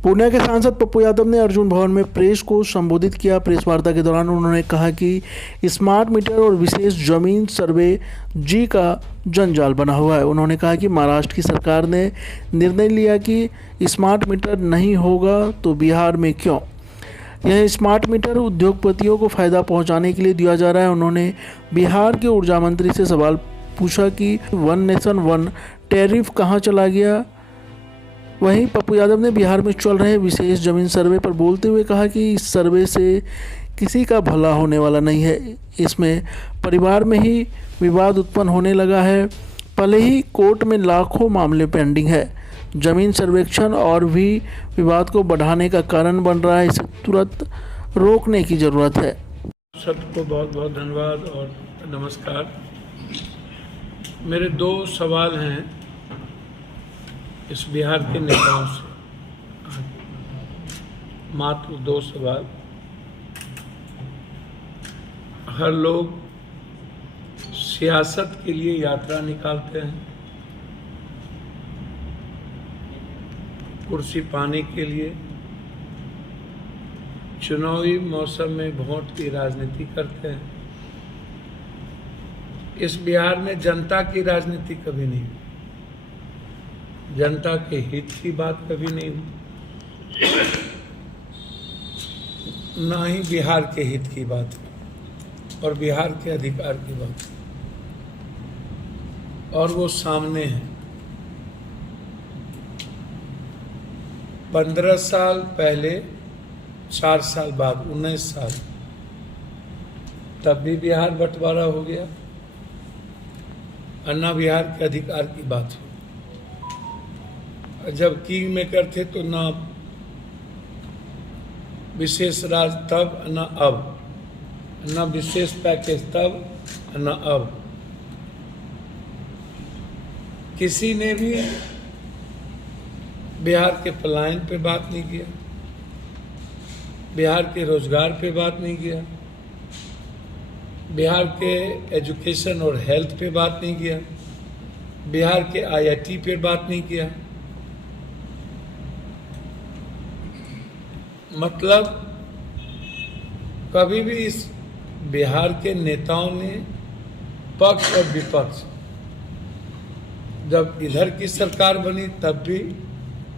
पूर्णिया के सांसद पप्पू यादव ने अर्जुन भवन में प्रेस को संबोधित किया। प्रेस वार्ता के दौरान उन्होंने कहा कि स्मार्ट मीटर और विशेष जमीन सर्वे जी का जंजाल बना हुआ है। उन्होंने कहा कि महाराष्ट्र की सरकार ने निर्णय लिया कि स्मार्ट मीटर नहीं होगा तो बिहार में क्यों। यह स्मार्ट मीटर उद्योगपतियों को फ़ायदा पहुंचाने के लिए दिया जा रहा है। उन्होंने बिहार के ऊर्जा मंत्री से सवाल पूछा कि वन नेशन वन टैरिफ कहां चला गया। वहीं पप्पू यादव ने बिहार में चल रहे विशेष जमीन सर्वे पर बोलते हुए कहा कि इस सर्वे से किसी का भला होने वाला नहीं है। इसमें परिवार में ही विवाद उत्पन्न होने लगा है। पहले ही कोर्ट में लाखों मामले पेंडिंग है। जमीन सर्वेक्षण और भी विवाद को बढ़ाने का कारण बन रहा है। इसे तुरंत रोकने की ज़रूरत है। सबको बहुत बहुत धन्यवाद और नमस्कार। मेरे दो सवाल हैं इस बिहार के नेताओं से, मात्र दो सवाल। हर लोग सियासत के लिए यात्रा निकालते हैं, कुर्सी पाने के लिए, चुनावी मौसम में वोट की राजनीति करते हैं। इस बिहार में जनता की राजनीति कभी नहीं हुई, जनता के हित की बात कभी नहीं हुई, ना ही बिहार के हित की बात और बिहार के अधिकार की बात, और वो सामने है। 15 साल पहले, 4 साल बाद 19 साल, तब भी बिहार बंटवारा हो गया, अन्ना बिहार के अधिकार की बात हुई। जब किंग मेकर थे तो ना विशेष राज तब ना अब, ना विशेष पैकेज तब ना अब। किसी ने भी बिहार के पलायन पे बात नहीं किया, बिहार के रोजगार पे बात नहीं किया, बिहार के एजुकेशन और हेल्थ पे बात नहीं किया, बिहार के आईआईटी पे बात नहीं किया। मतलब कभी भी इस बिहार के नेताओं ने पक्ष और विपक्ष, जब इधर की सरकार बनी तब भी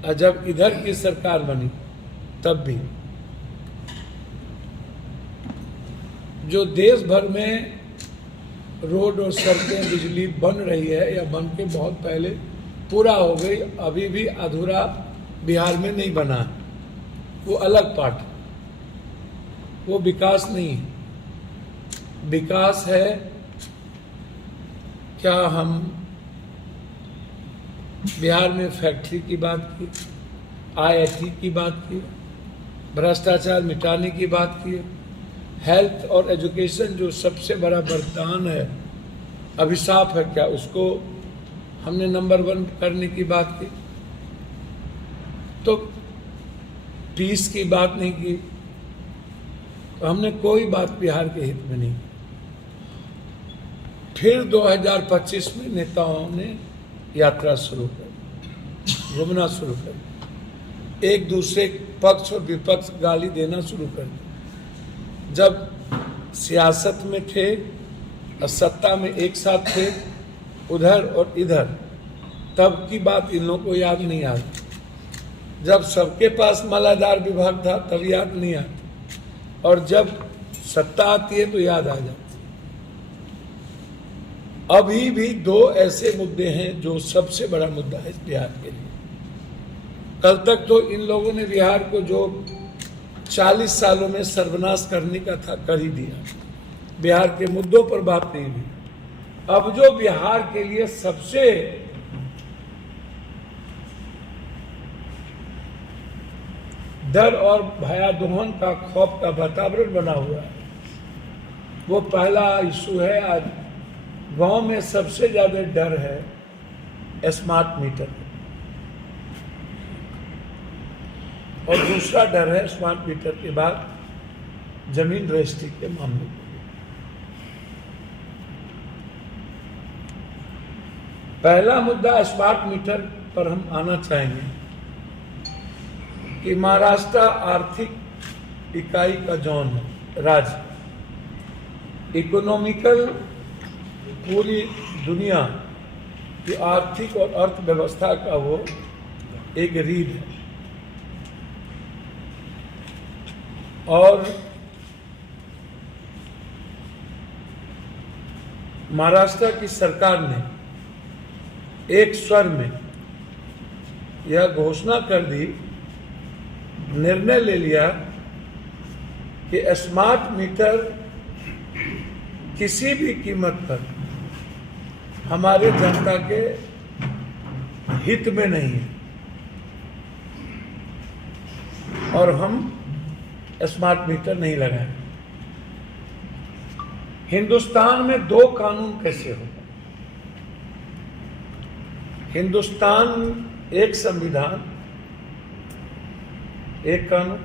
और जब इधर की सरकार बनी तब भी, जो देश भर में रोड और सड़कें बिजली बन रही है या बन के बहुत पहले पूरा हो गई, अभी भी अधूरा बिहार में नहीं बना है, वो अलग पार्ट है, वो विकास नहीं है। विकास है क्या हम बिहार में फैक्ट्री की बात की, आईआईटी की बात की, भ्रष्टाचार मिटाने की बात की, हेल्थ और एजुकेशन जो सबसे बड़ा वरदान है, अभिशाप है, क्या उसको हमने नंबर 1 करने की बात की। तो पीस की बात नहीं की, तो हमने कोई बात बिहार के हित में नहीं। फिर 2025 में नेताओं ने यात्रा शुरू कर, घूमना शुरू कर, एक दूसरे पक्ष और विपक्ष गाली देना शुरू कर दिया। जब सियासत में थे और सत्ता में एक साथ थे, उधर और इधर, तब की बात इन लोगों को याद नहीं आती। जब सबके पास मालाधार विभाग था तब याद नहीं आती, और जब सत्ता आती है तो याद आ जाती। अभी भी 2 ऐसे मुद्दे हैं जो सबसे बड़ा मुद्दा है बिहार के लिए। कल तक तो इन लोगों ने बिहार को जो 40 सालों में सर्वनाश करने का था कर ही दिया, बिहार के मुद्दों पर बात नहीं हुई। अब जो बिहार के लिए सबसे डर और भयादोहन का, खौफ का वातावरण बना हुआ है, वो पहला इशू है। आज गांव में सबसे ज्यादा डर है स्मार्ट मीटर, और दूसरा डर है स्मार्ट मीटर के बाद जमीन रजिस्ट्री के मामले में। पहला मुद्दा स्मार्ट मीटर पर हम आना चाहेंगे। कि महाराष्ट्र आर्थिक इकाई का जोन है, राज्य, इकोनॉमिकल पूरी दुनिया की आर्थिक और अर्थव्यवस्था का वो एक रीढ़ है। और महाराष्ट्र की सरकार ने एक स्वर में यह घोषणा कर दी, निर्णय ले लिया कि स्मार्ट मीटर किसी भी कीमत पर हमारे जनता के हित में नहीं है और हम स्मार्ट मीटर नहीं लगाएं। हिंदुस्तान में दो कानून कैसे हो? हिंदुस्तान एक संविधान, एक कानून,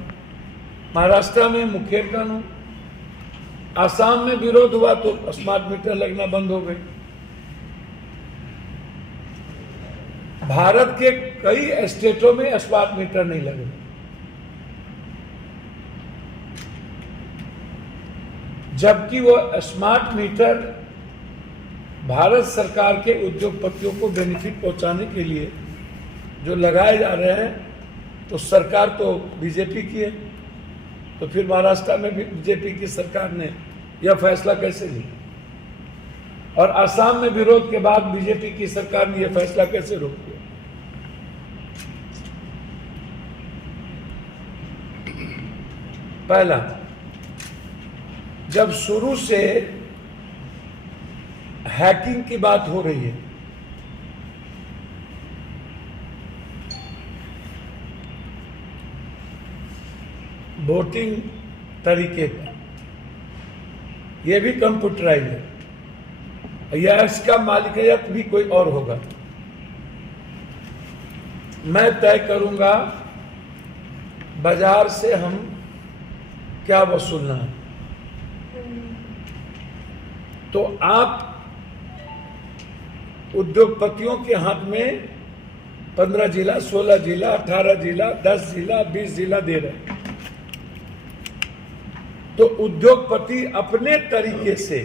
महाराष्ट्र में मुखेर कानून, आसाम में विरोध हुआ तो स्मार्ट मीटर लगना बंद हो गए। भारत के कई स्टेटों में स्मार्ट मीटर नहीं लगे। जबकि वो स्मार्ट मीटर भारत सरकार के उद्योगपतियों को बेनिफिट पहुंचाने के लिए जो लगाए जा रहे हैं, तो सरकार तो बीजेपी की है, तो फिर महाराष्ट्र में भी बीजेपी की सरकार ने यह फैसला कैसे लिया? और असम में विरोध के बाद बीजेपी की सरकार ने यह फैसला कैसे रोक दिया? पहला, जब शुरू से हैकिंग की बात हो रही है, वोटिंग तरीके का, यह भी कंप्यूटराइज है या इसका मालिकियत भी कोई और होगा, मैं तय करूंगा बाजार से हम क्या वसूलना है। तो आप उद्योगपतियों के हाथ में 15 जिला, 16 जिला, 18 जिला, 10 जिला, 20 जिला दे रहे हैं। तो उद्योगपति अपने तरीके से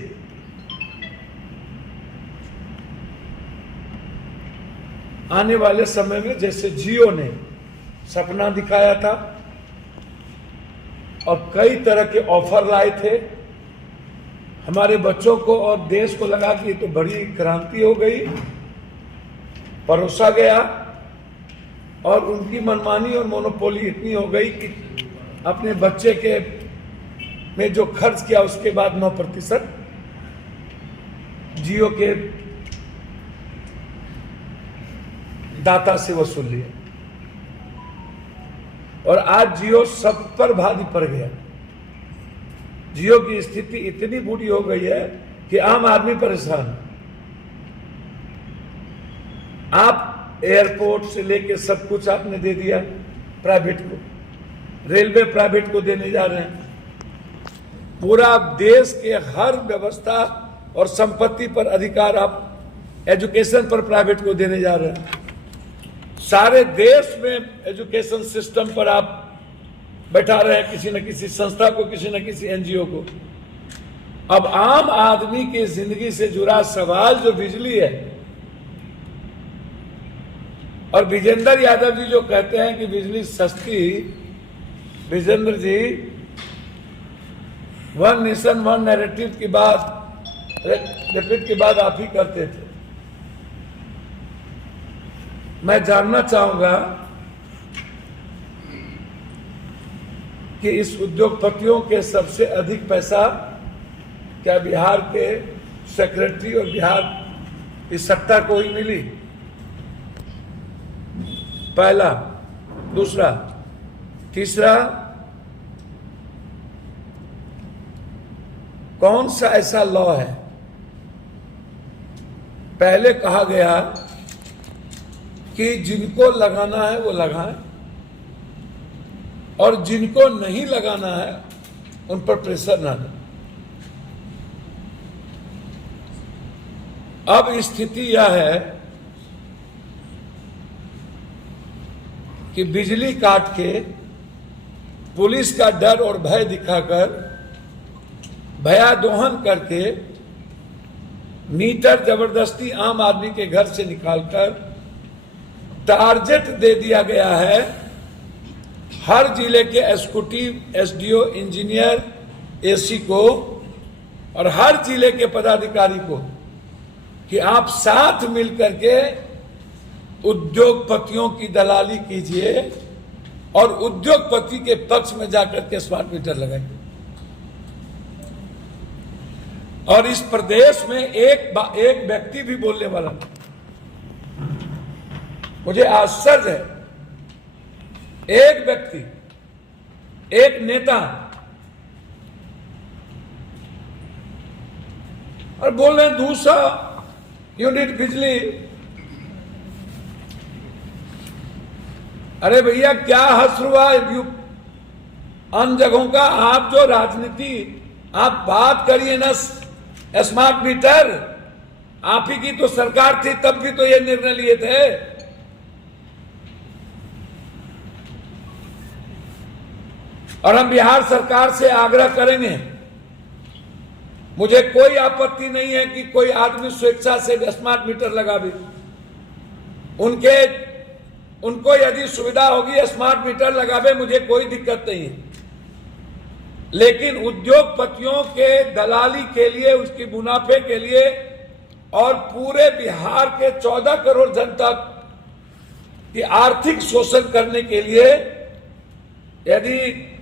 आने वाले समय में, जैसे जियो ने सपना दिखाया था और कई तरह के ऑफर लाए थे, हमारे बच्चों को और देश को लगा कि तो बड़ी क्रांति हो गई, परोसा गया और उनकी मनमानी और मोनोपोली इतनी हो गई कि अपने बच्चे के में जो खर्च किया उसके बाद 9% जियो के दाता से वसूल लिया और आज जियो सब पर भारी पड़ गया। जियो की स्थिति इतनी बुरी हो गई है कि आम आदमी परेशान है। आप एयरपोर्ट से लेके सब कुछ आपने दे दिया प्राइवेट को, रेलवे प्राइवेट को देने जा रहे हैं, पूरा देश के हर व्यवस्था और संपत्ति पर अधिकार आप एजुकेशन पर प्राइवेट को देने जा रहे हैं, सारे देश में एजुकेशन सिस्टम पर आप बैठा रहे हैं किसी न किसी संस्था को, किसी न किसी एनजीओ को। अब आम आदमी की जिंदगी से जुड़ा सवाल जो बिजली है, और विजेंद्र यादव जी जो कहते हैं कि बिजली सस्ती, विजेंद्र जी वन नेशन वन नैरेटिव की बात रिपीट के बाद आप ही करते थे। मैं जानना चाहूंगा कि इस उद्योगपतियों के सबसे अधिक पैसा क्या बिहार के सेक्रेटरी और बिहार की सत्ता को ही मिली? पहला। दूसरा, तीसरा, कौन सा ऐसा लॉ है? पहले कहा गया कि जिनको लगाना है वो लगाएं और जिनको नहीं लगाना है उन पर प्रेशर ना दें। अब स्थिति यह है कि बिजली काट के पुलिस का डर और भय दिखाकर, भयादोहन करके मीटर जबरदस्ती आम आदमी के घर से निकालकर टारगेट दे दिया गया है हर जिले के एग्जीक्यूटिव, एसडीओ, इंजीनियर, एसी को और हर जिले के पदाधिकारी को कि आप साथ मिलकर के उद्योगपतियों की दलाली कीजिए और उद्योगपति के पक्ष में जाकर के स्मार्ट मीटर लगाइए। और इस प्रदेश में एक व्यक्ति भी बोलने वाला नहीं। मुझे आश्चर्य है, एक व्यक्ति, एक नेता और बोल रहे हैं 200 यूनिट बिजली। अरे भैया क्या हश्र हुआ अन्य जगहों का? आप जो राजनीति आप बात करिए ना स्मार्ट मीटर, आप ही की तो सरकार थी, तब भी तो ये निर्णय लिए थे। और हम बिहार सरकार से आग्रह करेंगे, मुझे कोई आपत्ति नहीं है कि कोई आदमी स्वेच्छा से स्मार्ट मीटर लगावे, उनको यदि सुविधा होगी स्मार्ट मीटर लगावे, मुझे कोई दिक्कत नहीं है। लेकिन उद्योगपतियों के दलाली के लिए, उसकी मुनाफे के लिए और पूरे बिहार के 14 करोड़ जनता की आर्थिक शोषण करने के लिए यदि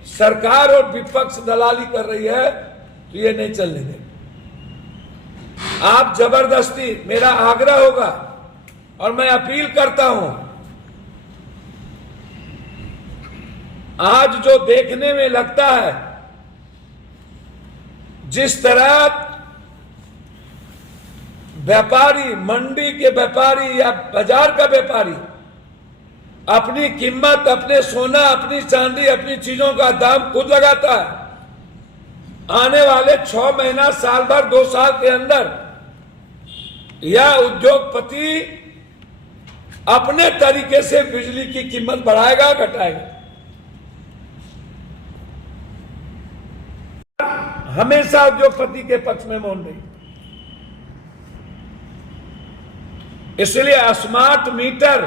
सरकार और विपक्ष दलाली कर रही है तो ये नहीं चलने देंगे। आप जबरदस्ती, मेरा आग्रह होगा और मैं अपील करता हूं, आज जो देखने में लगता है जिस तरह व्यापारी, मंडी के व्यापारी या बाजार का व्यापारी अपनी कीमत, अपने सोना, अपनी चांदी, अपनी चीजों का दाम खुद लगाता है, आने वाले 6 महीना, साल भर, 2 साल के अंदर यह उद्योगपति अपने तरीके से बिजली की कीमत बढ़ाएगा, घटाएगा। हमेशा उद्योगपति के पक्ष में मौन रही। इसलिए स्मार्ट मीटर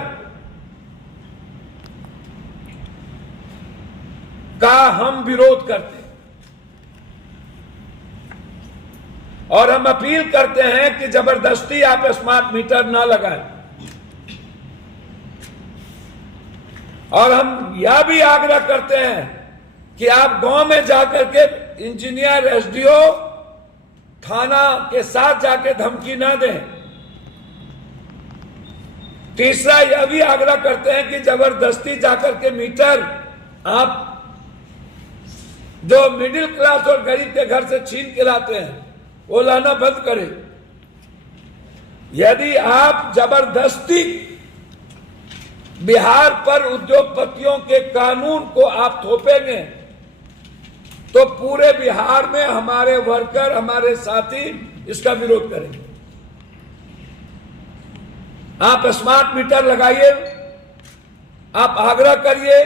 का हम विरोध करते हैं और हम अपील करते हैं कि जबरदस्ती आप स्मार्ट मीटर ना लगाएं। और हम यह भी आग्रह करते हैं कि आप गांव में जाकर के इंजीनियर, एसडीओ, थाना के साथ जाके धमकी ना दें। तीसरा यह भी आग्रह करते हैं कि जबरदस्ती जाकर के मीटर आप जो मिडिल क्लास और गरीब के घर से छीन के लाते हैं वो लाना बंद करें। यदि आप जबरदस्ती बिहार पर उद्योगपतियों के कानून को आप थोपेंगे तो पूरे बिहार में हमारे वर्कर, हमारे साथी इसका विरोध करेंगे। आप स्मार्ट मीटर लगाइए, आप आग्रह करिए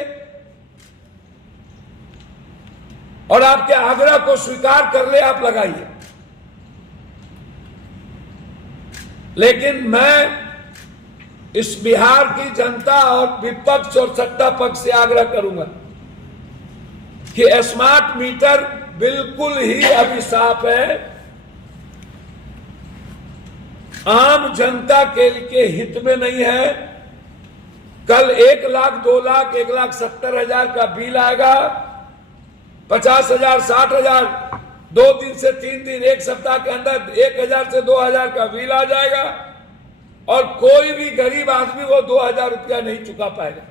और आपके आग्रह को स्वीकार कर ले, आप लगाइए। लेकिन मैं इस बिहार की जनता और विपक्ष और सत्ता पक्ष से आग्रह करूंगा कि स्मार्ट मीटर बिल्कुल ही अभिशाप है, आम जनता के हित में नहीं है। कल 1 लाख, 2 लाख, 1,70,000 का बिल आएगा, 50,000, 60,000, 2 दिन से 3 दिन, 1 सप्ताह के अंदर 1,000 से 2,000 का बिल आ जाएगा और कोई भी गरीब आदमी वो 2,000 रुपया नहीं चुका पाएगा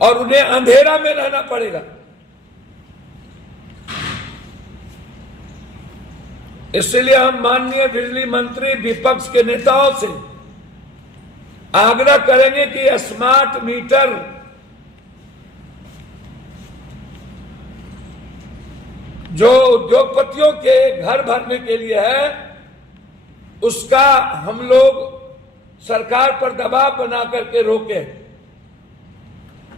और उन्हें अंधेरा में रहना पड़ेगा। इसलिए हम माननीय बिजली मंत्री, विपक्ष के नेताओं से आग्रह करेंगे कि स्मार्ट मीटर जो उद्योगपतियों के घर भरने के लिए है, उसका हम लोग सरकार पर दबाव बना करके रोकें।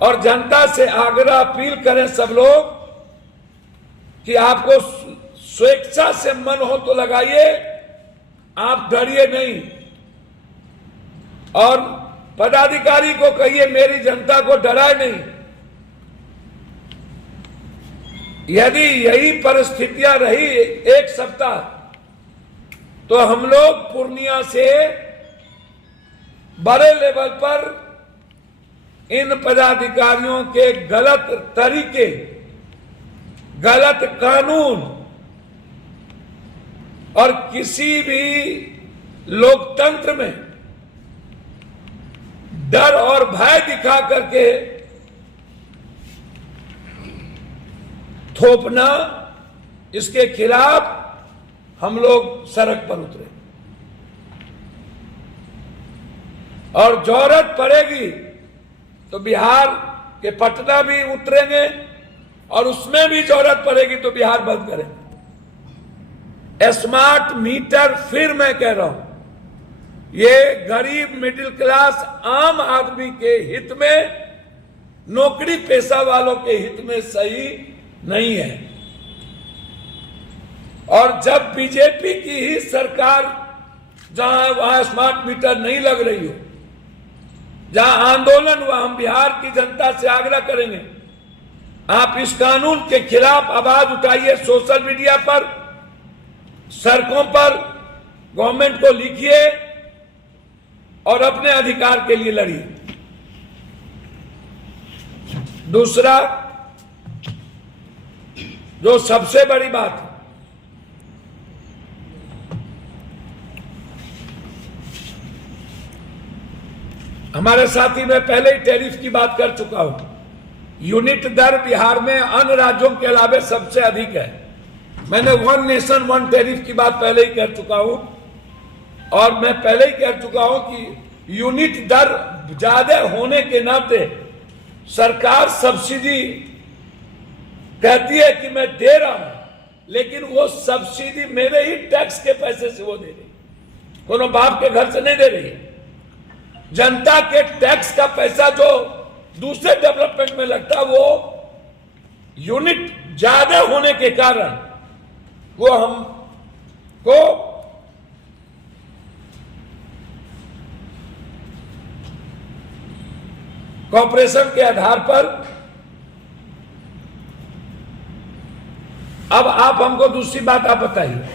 और जनता से आग्रह अपील करें सब लोग कि आपको स्वेच्छा से मन हो तो लगाइए, आप डरिए नहीं। और पदाधिकारी को कहिए मेरी जनता को डराए नहीं। यदि यही परिस्थितियां रही एक सप्ताह तो हम लोग पूर्णिया से बड़े लेवल पर इन पदाधिकारियों के गलत तरीके, गलत कानून और किसी भी लोकतंत्र में डर और भय दिखा करके थोपना, इसके खिलाफ हम लोग सड़क पर उतरे और जरूरत पड़ेगी तो बिहार के पटना भी उतरेंगे और उसमें भी जरूरत पड़ेगी तो बिहार बंद करेंगे। स्मार्ट मीटर फिर मैं कह रहा हूं, ये गरीब मिडिल क्लास आम आदमी के हित में, नौकरी पेशा वालों के हित में सही नहीं है। और जब बीजेपी की ही सरकार जहां वहां स्मार्ट मीटर नहीं लग रही हो, जहां आंदोलन हुआ, हम बिहार की जनता से आग्रह करेंगे आप इस कानून के खिलाफ आवाज उठाइए, सोशल मीडिया पर, सड़कों पर, गवर्नमेंट को लिखिए और अपने अधिकार के लिए लड़िए। दूसरा, जो सबसे बड़ी बात है, हमारे साथी मैं पहले ही टैरिफ की बात कर चुका हूं। यूनिट दर बिहार में अन्य राज्यों के अलावे सबसे अधिक है। मैंने वन नेशन वन टैरिफ की बात पहले ही कर चुका हूं और मैं पहले ही कह चुका हूं कि यूनिट दर ज्यादा होने के नाते सरकार सब्सिडी कहती है कि मैं दे रहा हूं, लेकिन वो सब्सिडी मेरे ही टैक्स के पैसे से वो दे रही, कोनो बाप के घर से नहीं दे रही। जनता के टैक्स का पैसा जो दूसरे डेवलपमेंट में लगता, वो यूनिट ज्यादा होने के कारण वो हमको कॉर्पोरेशन के आधार पर। अब आप हमको दूसरी बात आप बताइए,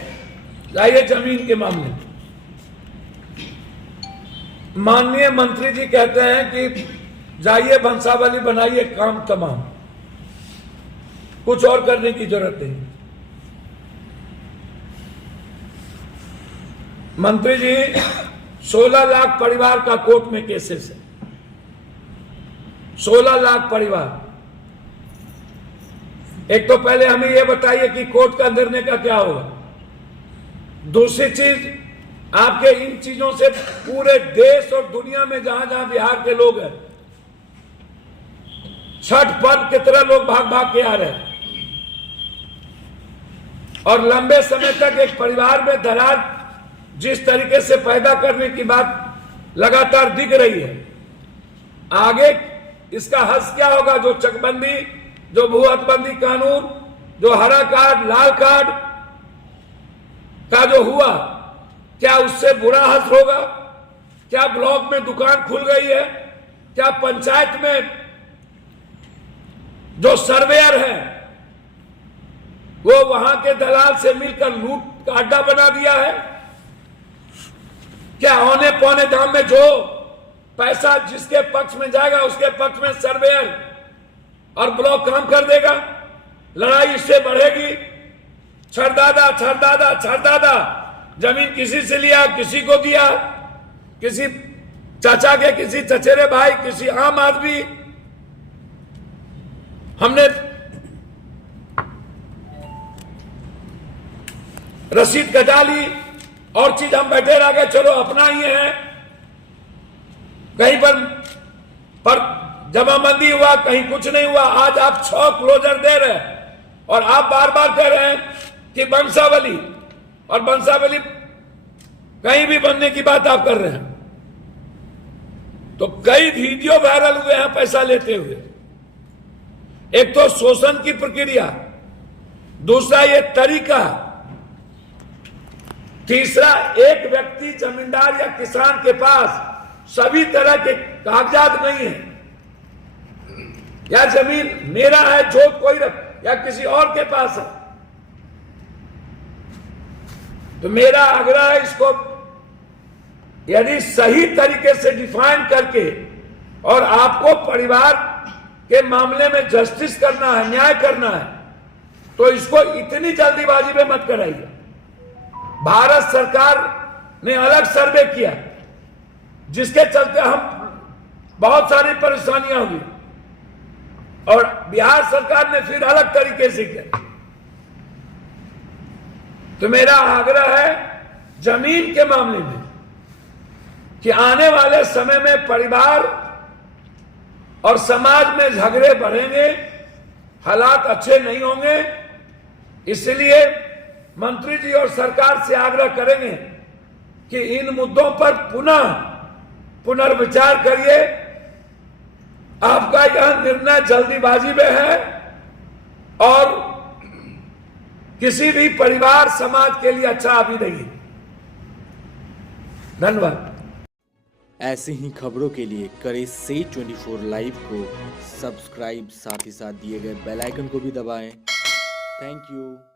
आइए जमीन के मामले में। माननीय मंत्री जी कहते हैं कि जाइए वंशावली बनाइए, काम तमाम, कुछ और करने की जरूरत नहीं। मंत्री जी, 16 लाख परिवार का कोर्ट में केसेस है, 16 लाख परिवार। एक तो पहले हमें यह बताइए कि कोर्ट का निर्णय का क्या होगा। दूसरी चीज, आपके इन चीजों से पूरे देश और दुनिया में जहां जहां बिहार के लोग हैं, छठ पर्व की तरह लोग भाग भाग के आ रहे हैं और लंबे समय तक एक परिवार में दरार जिस तरीके से पैदा करने की बात लगातार दिख रही है, आगे इसका हल क्या होगा। जो चकबंदी, जो भू हदबंदी कानून, जो हरा कार्ड लाल कार्ड का जो हुआ, क्या उससे बुरा हल होगा? क्या ब्लॉक में दुकान खुल गई है? क्या पंचायत में जो सर्वेयर है वो वहां के दलाल से मिलकर लूट का अड्डा बना दिया है? क्या औने पौने दाम में जो पैसा जिसके पक्ष में जाएगा उसके पक्ष में सर्वेयर और ब्लॉक काम कर देगा? लड़ाई इससे बढ़ेगी। छरदादा छरदादा छरदादा, जमीन किसी से लिया, किसी को दिया, किसी चाचा के, किसी चचेरे भाई, किसी आम आदमी। हमने रसीद कटा ली और चीज हम बैठे रह गए, चलो अपना ही है। कहीं पर जमाबंदी हुआ, कहीं कुछ नहीं हुआ। आज आप 6 क्लोजर दे रहे हैं और आप बार बार कह रहे हैं कि वंशावली, और वंशावली कहीं भी बनने की बात आप कर रहे हैं। तो कई वीडियो वायरल हुए हैं पैसा लेते हुए। एक तो शोषण की प्रक्रिया, दूसरा ये तरीका, तीसरा एक व्यक्ति जमींदार या किसान के पास सभी तरह के कागजात नहीं है, या जमीन मेरा है जोत कोई या किसी और के पास है। तो मेरा आग्रह है, इसको यदि सही तरीके से डिफाइन करके और आपको परिवार के मामले में जस्टिस करना है, न्याय करना है, तो इसको इतनी जल्दीबाजी में मत कराइए। भारत सरकार ने अलग सर्वे किया, जिसके चलते हम बहुत सारी परेशानियां हुई, और बिहार सरकार ने फिर अलग तरीके से किया। तो मेरा आग्रह है जमीन के मामले में कि आने वाले समय में परिवार और समाज में झगड़े बढ़ेंगे, हालात अच्छे नहीं होंगे। इसलिए मंत्री जी और सरकार से आग्रह करेंगे कि इन मुद्दों पर पुनर्विचार करिए। आपका यह निर्णय जल्दीबाजी में है और किसी भी परिवार समाज के लिए अच्छा अभी नहीं। धन्यवाद। ऐसे ही खबरों के लिए करें से 24 लाइव को सब्सक्राइब, साथ ही साथ दिए गए बेल आइकन को भी दबाएं। Thank you.